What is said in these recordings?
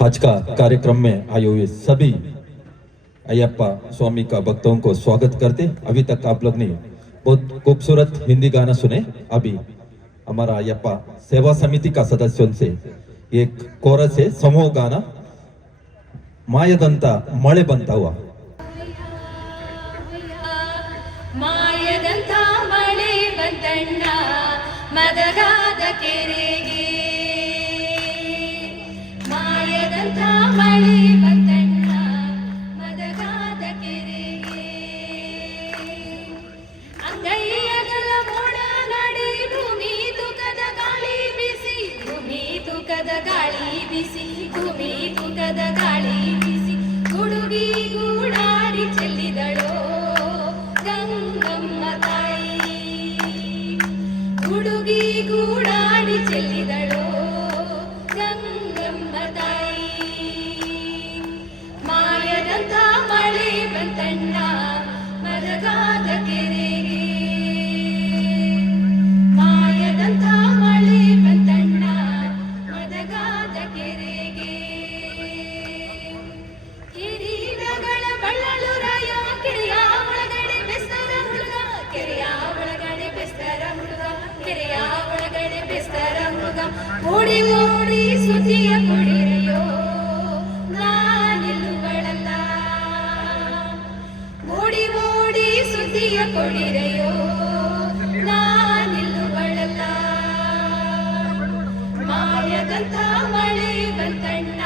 आज का कार्यक्रम में आए हुए सभी अयप्पा स्वामी का भक्तों को स्वागत करते। अभी तक आप लोग ने बहुत खूबसूरत हिंदी गाना सुने। अभी हमारा अयप्पा सेवा समिति का सदस्यों से एक कोरस है, समूह गाना मायದಂತ ಮಳೆ ಬಂತ हुआ। ಮಾಯದಂತ ಮಳೆ ಬಂತಣ್ಣ ಮದಗಾದ ಕೆರೆಗೆ, ಮಾಯದಂತ ಮಳೆ ಬಂತಣ್ಣ ಮದಗಾದ ಕೆರೆಗೆ, ಅಂಗೈಯಗಲ ಮೋಡ ನಡಿ ಭೂಮಿ ತುಕದ ಗಾಳಿ ಬಿಸಿ, ಭೂಮಿ ತುಕದ ಗಾಳಿ ಬಿಸಿ, ಭೂಮಿ ತುಕದ ಗಾಳಿ ಬಿಸಿ, ಗುಡುಗಿ ಗೂಡಾಡಿ ಚೆಲ್ಲಿದಳೋ ಗಂಗಮ್ಮ ತಾಯಿ, ಗುಡುಗಿ ಗೂಡಾಡಿ ಚೆಲ್ಲಿದಳೋ ಗಂಗಮ್ಮ ತಾಯಿ, ಮಾಯದಂತ ಮಳೆ ಬಂತಣ್ಣ ಮದಗಾದ ಕೆರೆಗೆ, ಮಾಯದಂತ ಮಳೆ ಬಂತಣ್ಣ ಮದಗಾದ ಕೆರೆಗೆ, ಹಿರಿನಗಳ ಬಳ್ಳಲುರಾಯ ಕೆರೆಯ ಒಳಗಡೆ ಬೆಸ್ತರ ಹುಡುಗ, ಕೆರೆಯ ಒಳಗಡೆ ಬೆಸ್ತರ ಹುಡುಗ, ಕೆರೆಯ ಒಳಗಡೆ ಬೆಸ್ತರ ಹುಡುಗ, ಓಡಿ ಓಡಿ ಸುದ್ದಿಯ ಕೊಡಿರೆಯೋ ನಾನಿಲ್ಲುಗಳಲ್ಲ, ಓಡಿ ಓಡಿ ಸುದ್ದಿಯ ಕೊಡಿರೆಯೋ ನಾನಿಲ್ಲುಗಳಲ್ಲ, ಮಾಯದಂತ ಮಳೆ ಬಂತಣ್ಣ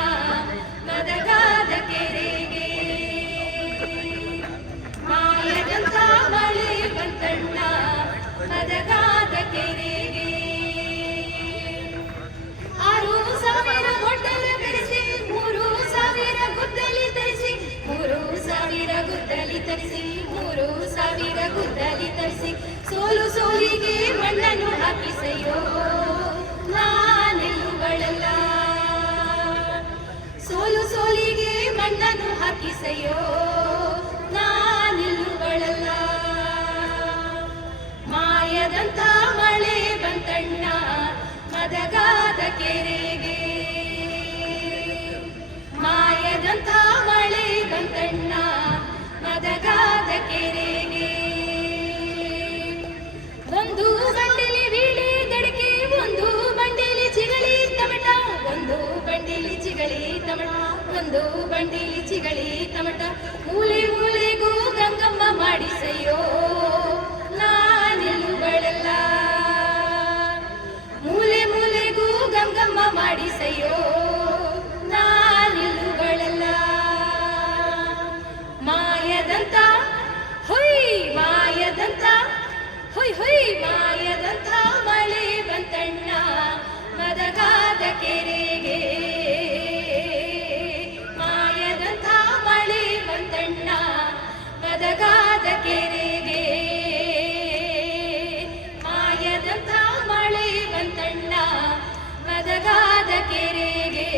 ಮದಗಾದ ಕೆರೆಗೆ, ಮಾಯದಂತ ಮಳೆ ಬಂತಣ್ಣ ಮದಗಾದ ಕೆರೆಗೆ, 6,000 ಗೊಡ್ಡಲ ಬೆರೆಸಿ 3,000 ಗುದ್ದಲಿ ತರಿಸಿ, 3,000 ಗುದ್ದಲಿ ತರಿಸಿ, 3,000 ಗುದ್ದಲಿ ತರಿಸಿ, ಸೋಲು ಸೋಲಿಗೆ ಮಣ್ಣನ್ನು ಹಾಕಿಸೆಯೋ ನಾನೆಲ್ಲುಗಳಲ್ಲ, ಸೋಲು ಸೋಲಿಗೆ ಮಣ್ಣನ್ನು ಹಾಕಿಸೆಯೋ ನಾನಿಲ್ಲುಗಳಲ್ಲ, ಮಾಯದಂತ ಮಳೆ ಬಂತಣ್ಣ ಮದಗಾದ ಕೆರೆಗೆ, ಮಾಯದಂತ ಮಳೆ ಬಂತಣ್ಣ ಮದಗಾದ ಕೆರೆಗೆ, ಒಂದು ಬಂಡಿಲಿ ಬೀಳಿ ಗಡಿಕೆ, ಒಂದು ಬಂಡಿಲಿ ಚಿಗಳಿ ತಮಟ, ಒಂದು ಬಂಡಿಲಿ ಚಿಗಳಿ ತಮಟ, ಒಂದು ಬಂಡಿಲಿ ಚಿಗಳಿ ತಮಟ, ಮೂಲೆ ಮೂಲೆಗೂ ಗಂಗಮ್ಮ ಮಾಡಿಸೆಯೋ ನಾನೆಲ್ಲುಗಳಲ್ಲ, ಮೂಲೆ ಮೂಲೆಗೂ ಗಂಗಮ್ಮ ಮಾಡಿಸೆಯೋ ನಾನೆಲ್ಲುಗಳಲ್ಲ, ಮಾಯದಂತ ಹೊಯ್ ಮಾಯದಂತ ಹೊಯ್ ಹೊಯ್ ಮಾಯದಂತ ಮಳೆ ಬಂತಣ್ಣ ಮದಗಾದ ಕೆರೆಗೆ, ಮಾಯದಂತ ಮಳೆ ಬಂತಣ್ಣ ಮದಗಾದ ಕೆರೆಗೆ, ಮಾಯದಂತ ಮಳೆ ಬಂತಣ್ಣ ಮದಗಾದ ಕೆರೆಗೆ.